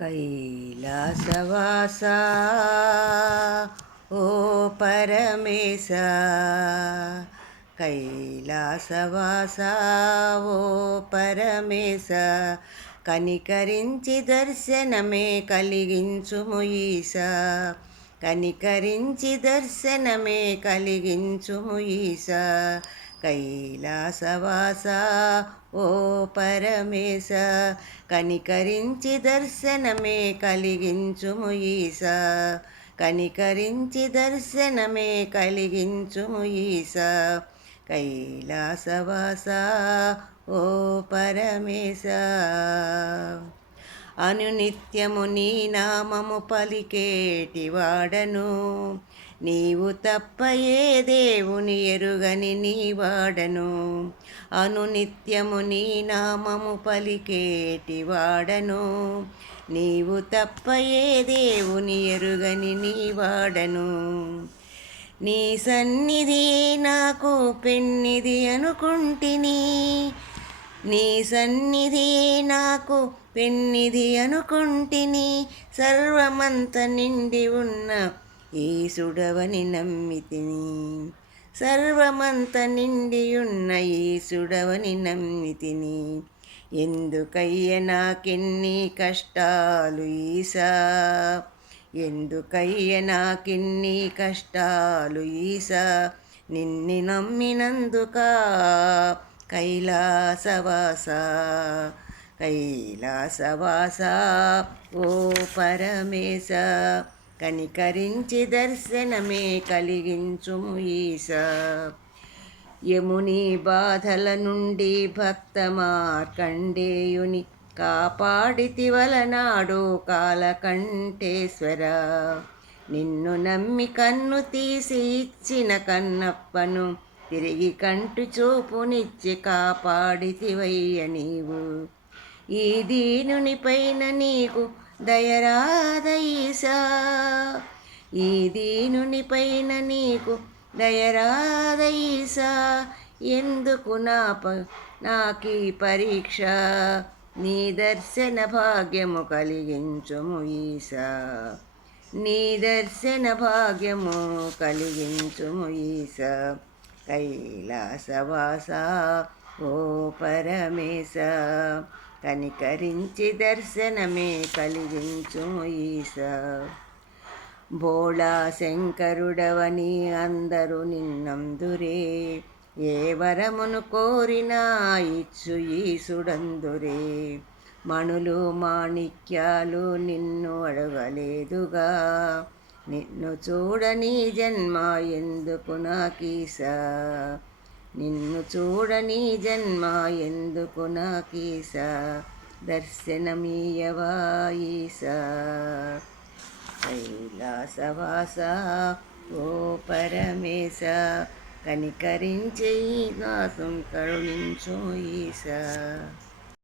కైలాసవాసా ఓ పరమేశ, కైలాసవాసా ఓ పరమేశ, కనికరించి దర్శనమే కలిగించుము ఈశ, కనికరించి దర్శనమే కలిగించుము ఈశ. కైలాసవాసా ఓ పరమేశ, కనికరించి దర్శనమే కలిగించుము ఈశ, కనికరించి దర్శనమే కలిగించుము ఈశ. కైలాసవాసా ఓ పరమేశ, అనునిత్యము నీ నామము పలికేటి వాడను, నీవు తప్ప ఏ దేవుని ఎరుగని నీ వాడను. అనునిత్యము నీ నామము పలికేటి వాడను, నీవు తప్ప ఏ దేవుని ఎరుగని నీ వాడను. నీ సన్నిధి నాకు పెన్నిది అనుకుంటిని, నీ సన్నిధి నాకు పెన్నిది అనుకుంటిని, సర్వమంత నిండి ఉన్న ఈశుడవని నమ్మితిని, సర్వమంత నిండి ఉన్న ఈశుడవని నమ్మితిని. ఎందుకయ్య నాకెన్ని కష్టాలు ఈశా, ఎందుకయ్య నాకిన్ని కష్టాలు ఈశా, నిన్ను నమ్మినందుకా కైలాసవాసా, కైలాసవాసా ఓ పరమేశ, కనికరించి దర్శనమే కలిగించుము ఈశ. యముని బాధల నుండి భక్త మార్కండేయుని కాపాడితివలనాడు కాలకంఠేశ్వర, నిన్ను నమ్మి కన్ను తీసి ఇచ్చిన కన్నప్పను తిరిగి కంటి చూపునిచ్చి కాపాడితివయ్య నీవు. ఈ దీనుని పైన నీకు దయరాద ఈశా, ఈ దీనుని పైన నీకు దయరాద ఈశా. ఎందుకు నాకీ పరీక్ష, నీ దర్శన భాగ్యము కలిగించుము ఈశా, నీ దర్శన భాగ్యము కలిగించుము ఈశా. కైలాసవాసా ఓ పరమేశ, కనికరించి దర్శనమే కలిగించుము ఈశ. భోళా శంకరుడవని అందరూ నిన్నందురే, ఏ వరమును కోరినా ఇచ్చు ఈశుడందురే. మణులు మాణిక్యాలు నిన్ను అడగలేదుగా, నిన్ను చూడని జన్మ ఎందుకు నాకీసా, నిన్ను చూడని జన్మ ఎందుకు నాకీసా. దర్శనమీయవా ఈశా. కైలాసవాసా ఓ పరమేశ, కనికరించి దాసం కరుణించు ఈశా.